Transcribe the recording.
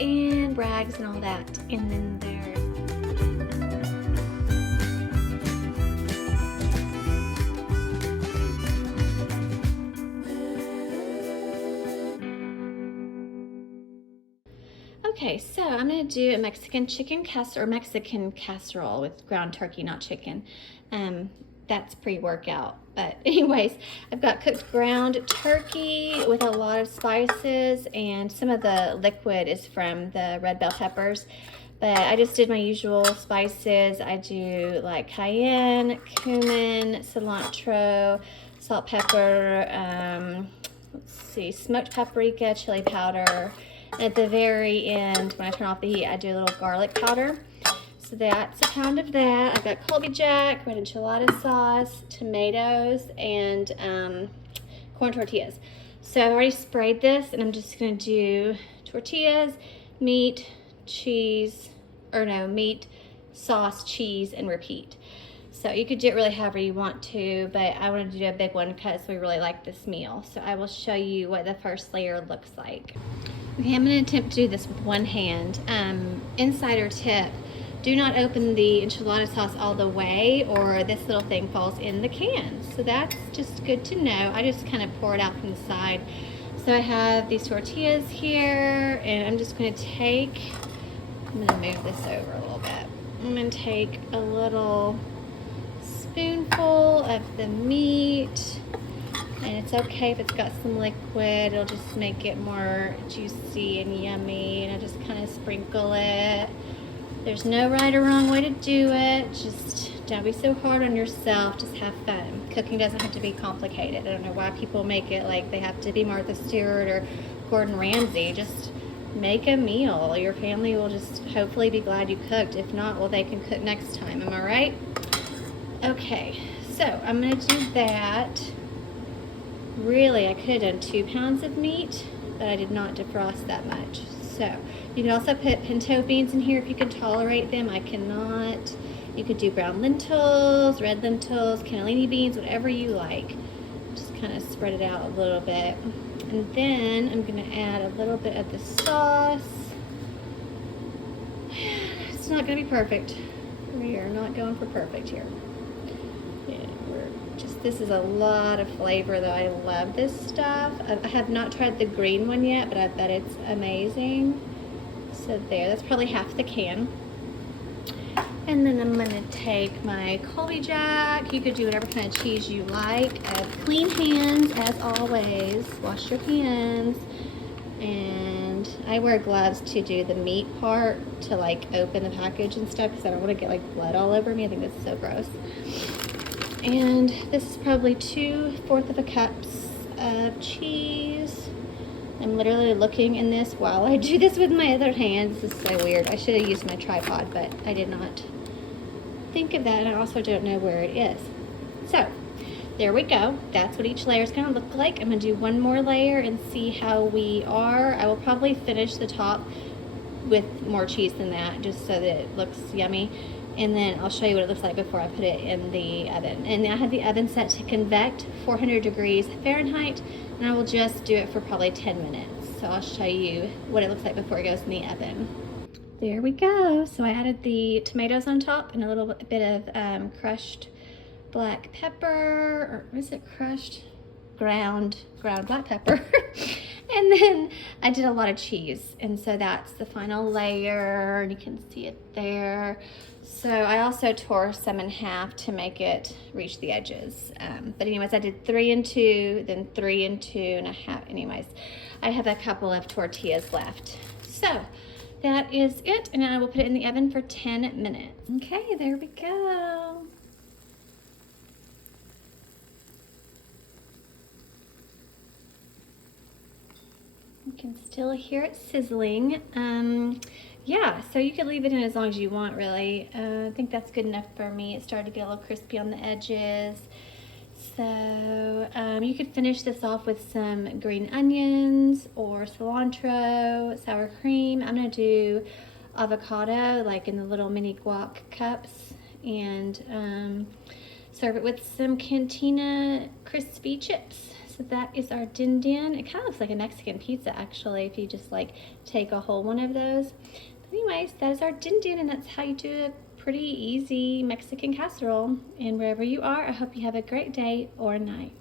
and rags and all that in there. Okay, so I'm gonna do a Mexican chicken casserole, or Mexican casserole with ground turkey, not chicken. That's pre-workout, but anyways, I've got cooked ground turkey with a lot of spices, and some of the liquid is from the red bell peppers. But I just did my usual spices. I do like cayenne, cumin, cilantro, salt, pepper, let's see, smoked paprika, chili powder. And at the very end, when I turn off the heat, I do a little garlic powder. So that's a pound of that. I've got Colby Jack, red enchilada sauce, tomatoes, and corn tortillas. So I've already sprayed this, and I'm just gonna do tortillas, meat, meat, sauce, cheese, and repeat. So you could do it really however you want to, but I wanted to do a big one because we really like this meal. So I will show you what the first layer looks like. Okay, I'm gonna attempt to do this with one hand. Insider tip, do not open the enchilada sauce all the way or this little thing falls in the can. So that's just good to know. I just kind of pour it out from the side. So I have these tortillas here, and I'm just gonna I'm gonna move this over a little bit. I'm gonna take a little spoonful of the meat, and it's okay if it's got some liquid. It'll just make it more juicy and yummy, and I just kind of sprinkle it. There's no right or wrong way to do it. Just don't be so hard on yourself. Just have fun. Cooking doesn't have to be complicated. I don't know why people make it like they have to be Martha Stewart or Gordon Ramsay. Just make a meal. Your family will just hopefully be glad you cooked. If not, well, they can cook next time. Am I right? Okay, so I'm gonna do that. Really, I could have done 2 pounds of meat, but I did not defrost that much. So you can also put pinto beans in here if you can tolerate them. I cannot. You could do brown lentils, red lentils, cannellini beans, whatever you like. Just kind of spread it out a little bit. And then I'm gonna add a little bit of the sauce. It's not gonna be perfect. We are not going for perfect here. This is a lot of flavor though. I love this stuff. I have not tried the green one yet, but I bet it's amazing. So there, that's probably half the can. And then I'm gonna take my Colby Jack. You could do whatever kind of cheese you like. I have clean hands as always. Wash your hands. And I wear gloves to do the meat part, to like open the package and stuff, because I don't want to get like blood all over me. I think that's so gross. And this is probably 2/4 cups of cheese. I'm literally looking in this while I do this with my other hand. This is so weird. I should have used my tripod, but I did not think of that, and I also don't know where it is. So there we go. That's what each layer is going to look like. I'm going to do one more layer and see how we are. I will probably finish the top with more cheese than that, just so that it looks yummy. And then I'll show you what it looks like before I put it in the oven. And I have the oven set to convect 400 degrees Fahrenheit, and I will just do it for probably 10 minutes. So I'll show you what it looks like before it goes in the oven. There we go. So I added the tomatoes on top and a little bit of crushed black pepper, or is it crushed? Ground black pepper. And then I did a lot of cheese, and so that's the final layer, and you can see it there. So I also tore some in half to make it reach the edges. But anyways, I did 3 and 2, then 3 and 2.5. Anyways, I have a couple of tortillas left. So that is it, and I will put it in the oven for 10 minutes. Okay, there we go. You can still hear it sizzling. Yeah, so you can leave it in as long as you want, really. I think that's good enough for me. It started to get a little crispy on the edges. So you could finish this off with some green onions or cilantro, sour cream. I'm gonna do avocado, like in the little mini guac cups, and serve it with some Cantina crispy chips. So So that is our din din. It kind of looks like a Mexican pizza actually if you just like take a whole one of those. But anyways, that is our din din, and that's how you do a pretty easy Mexican casserole. And wherever you are, I hope you have a great day or night.